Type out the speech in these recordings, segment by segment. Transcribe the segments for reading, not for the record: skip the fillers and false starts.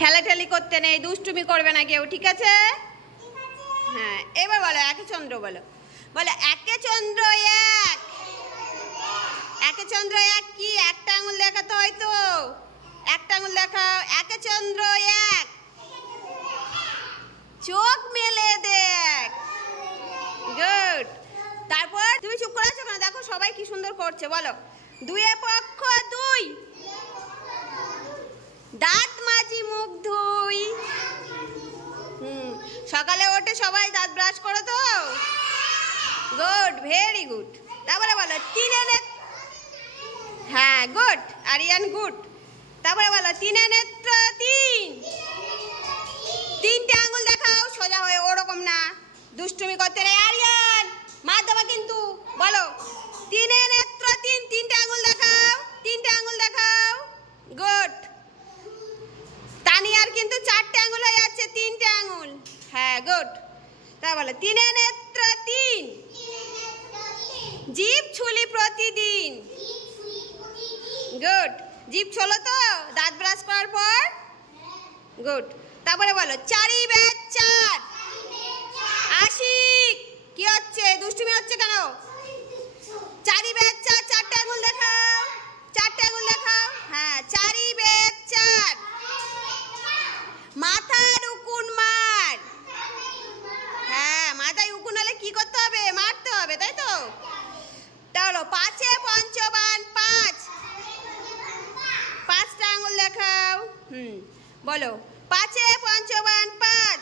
ঠেলাঠেলি করতে নেই, দুষ্টুমি করবে না কেউ, ঠিক আছে? হ্যাঁ, এবার বলো একে চন্দ্র বলো। বলো একে চন্দ্র এক। একে চন্দ্র এক কি? একটা আঙুল দেখাতে হয় তো, একটা আঙুল দেখাও। একে চন্দ্র এক, চোখ মেলে দেখ। গুড। তারপর তুমি চুপ করে আছো কেন? দেখো সবাই কি সুন্দর করছে। বলো দুয়ে পক্ষ দুই, দাঁত মাজি মুখ ধুই। সকালে ওঠে সবাই দাঁত ব্রাশ করো তো? Good, very good. তারপরে বলো তিনে নেত্র। হ্যাঁ, গুড আরিয়ান, গুড। তারপরে বলো তিনে নেত্র তিন। তিনটে আঙুল দেখাও সোজা হয়ে, ওরকম না, দুষ্টুমি করতে নেই আরিয়ান, মার দেবা কিন্তু। বলো তিনে নেত্র তিন, তিনটে আঙুল দেখাও, তিনটে আঙুল দেখাও। গুড। তানিয়ার কিন্তু চারটে আঙুল হয়ে যাচ্ছে, তিনটে আঙুল। হ্যাঁ, গুড। তা বলো তিনে নেত্র তিন, জিভ ছুলি প্রতিদিন। গুড। জিভ ছলো তো দাঁত ব্রাশ করার পর? গুড। তারপরে বলো চারি বেদ চার। আশিক কি হচ্ছে? দুষ্টুমি হচ্ছে কেন? চারি বেদ চার, চারটে আঙুল দেখাও, চারটে আঙুল দেখাও। হ্যাঁ, চারি বেদ চার। মাথার উকুন মার। হ্যাঁ, মাথায় উকুন হলে কি করতে হবে? মারতে হবে, তাই তো? তাহলে পাঁচে পঞ্চবান পাঁচ, পাঁচটা আঙুল দেখাও। বলো পাঁচে পঞ্চবান পাঁচ।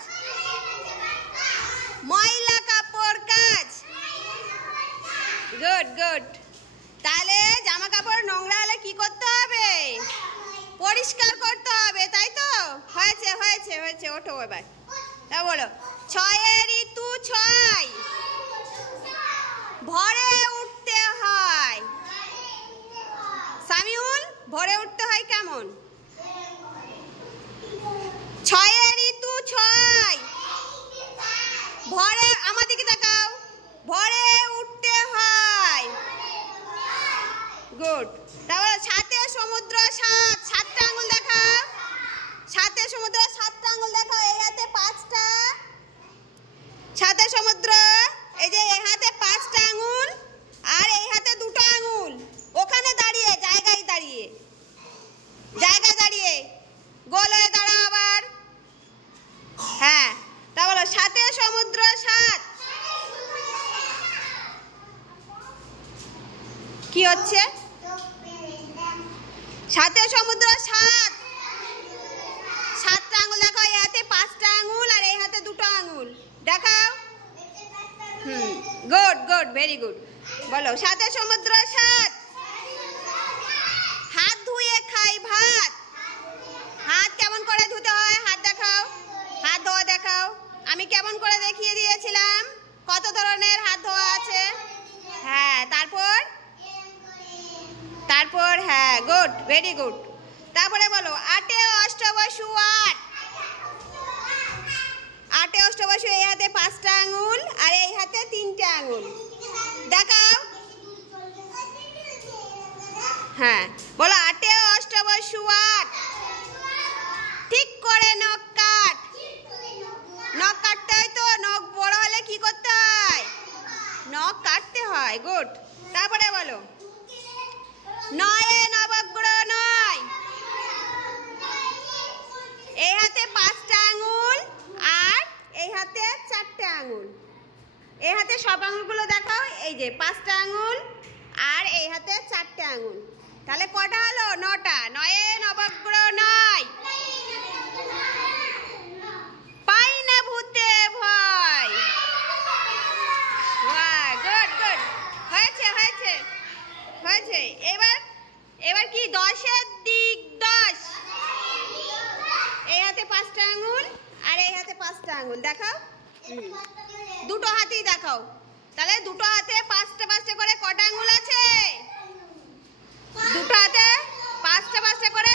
ময়লা কাপড় কাজ। Good good. তাহলে জামা কাপড় নোংরা হলে কি করতে হবে? পরিষ্কার করতে হবে, তাই তো? হয়েছে হয়েছে হয়েছে, ওঠো এবার। তা বলো ছয়ে ঋতু ছয়, ভরে উঠতে হয়। সামিউল, ভরে উঠতে হয় কেমন? ছয়ে ঋতু ছয়, ভরে, আমার দিকে তাকাও, ভরে উঠতে হয়। গুড। তারপর সাথে সমুদ্র সাত, সাতটা আঙুল দেখাও, সাথে সমুদ্র সাতটা আঙুল দেখাও। এই হাতে পাঁচটা, সাথে সমুদ্র, এই যে এই হাতে পাঁচটা আঙুল আর এই হাতে দুটো আঙুল। ওখানে দাঁড়িয়ে, জায়গায় দাঁড়িয়ে, জায়গায় দাঁড়িয়ে, গোল হয়ে দাঁড়াও আবার। হ্যাঁ, তা বলো সাথে সমুদ্র সাত। কি হচ্ছে? সাথে সমুদ্র সাত, সাতটা আঙুল দেখাও। এই হাতে পাঁচটা আঙুল আর এই হাতে দুটো আঙুল দেখাও। Good good, very good. বলো সাথে সমুদ্র সাত। হাত ধুয়ে খাই ভাত। হাত কেমন করে ধুতে হয়? হাত দেখাও, হাত ধোয়া দেখাও। আমি কেমন করে দেখিয়ে দিয়েছিলাম কত ধরনের হাত ধোয়া আছে। হ্যাঁ, তারপর তারপর হ্যাঁ, গুড, ভেরি গুড। তারপরে বলো আটে অষ্টবসু আট। আটে অষ্টবসু, এই হাতে পাঁচটা আঙুল আর এই হাতে তিনটে আঙুল দেখাও। হ্যাঁ, বলো আটে অষ্টবসু আট। ঠিক করে নখ কাট। নখ কাটতে হয় তো, নখ বড় হলে কি করতে হয়? নখ কাটতে হয়। গুড। তারপরে বলো নয়ে নবগ্রহ নয়। এই হাতে পাঁচটা আঙুল আর এই হাতে চারটে আঙুল। এই হাতে সব আঙুলগুলো দেখাও, এই যে পাঁচটা আঙুল আর এই হাতে চারটে আঙুল। তাহলে কটা হলো? নটা। নয়ে নবগ্রহ নয়। পাই না ভূতে ভয়। গুড গুড, হয়েছে হয়েছে হয়েছে। এবার এবার কি? দশের দিক দশ। এই হাতে পাঁচটা আঙুল আর এই হাতে পাঁচটা আঙুল দেখাও। দুটো হাতেই দেখাও। তাহলে দুটো হাতে পাঁচটা পাঁচটা করে কটা আঙুল আছে? দুটো হাতে পাঁচটা পাঁচটা করে